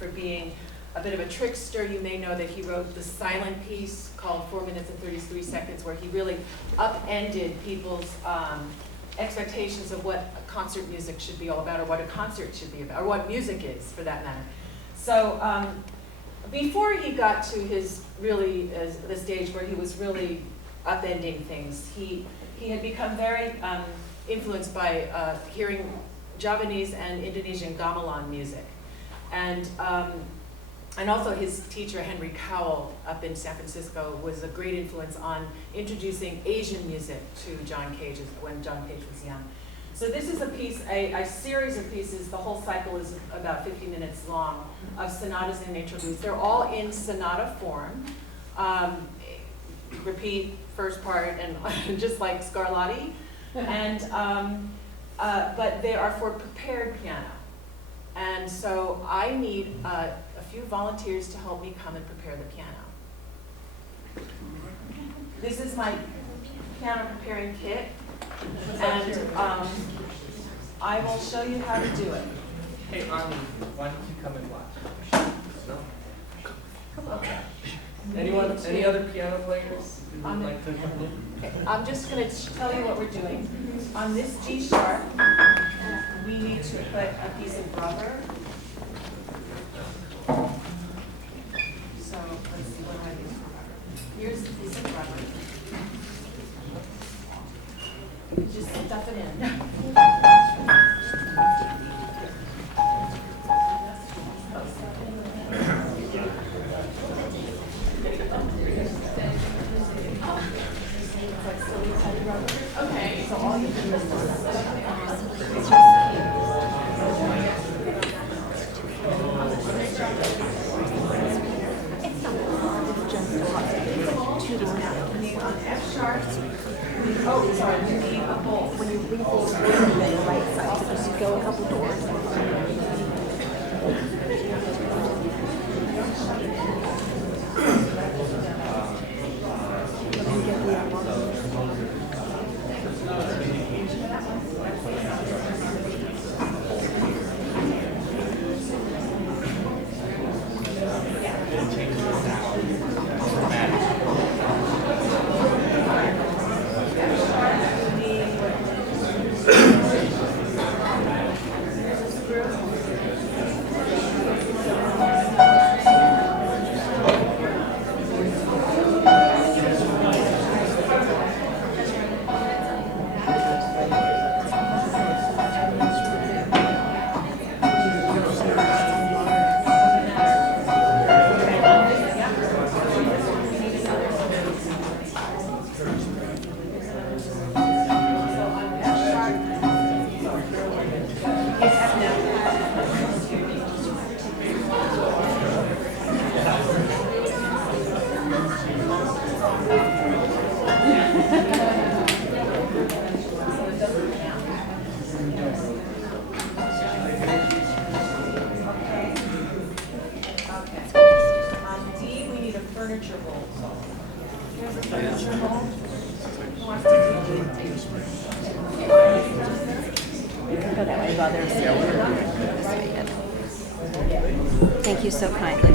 for being a bit of a trickster. You may know that he wrote the silent piece called 4 minutes and 33 seconds, where he really upended people's expectations of what concert music should be all about, or what a concert should be about, or what music is, for that matter. So before he got to his really, the stage where he was really upending things, he had become very influenced by hearing Javanese and Indonesian gamelan music. And also his teacher, Henry Cowell, up in San Francisco, was a great influence on introducing Asian music to John Cage when John Cage was young. So this is a piece, a series of pieces. The whole cycle is about 50 minutes long, of sonatas and interludes. They're all in sonata form. Repeat first part, and just like Scarlatti. And but they are for prepared piano. And so I need a few volunteers to help me come and prepare the piano. This is my piano preparing kit, and I will show you how to do it. Hey, Armin, why don't you come and watch? No? Okay. Anyone, any other piano players who would like to come in? Okay. I'm just going to tell you what we're doing. On this G sharp, we need to put a piece of rubber. So let's see, what do I use for rubber? Here's the piece of rubber. You just stuff it in. Okay, so all you do is on F sharp. Oh, sorry, we need a bowl. When you read these words on the right side, so just you go a couple doors. furniture bowl. Here's a furniture bowl. Who wants to do it? You can go that way while there's this way. Thank you so kindly.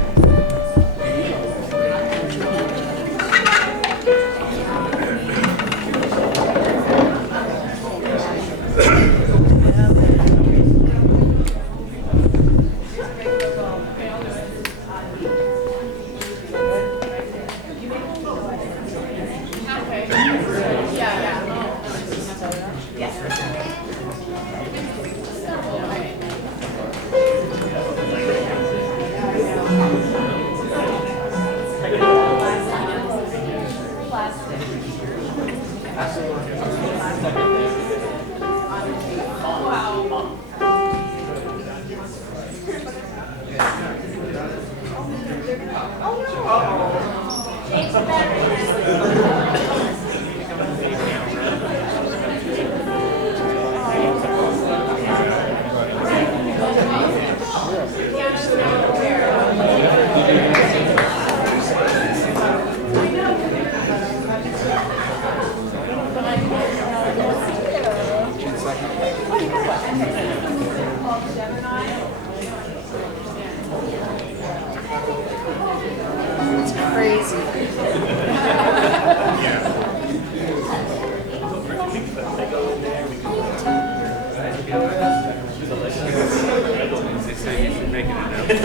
They say you should make an announcement.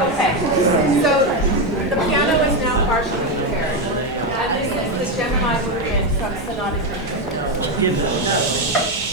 Okay, so the piano is now partially prepared. And this is the Gemini we're in from Sonata Digital.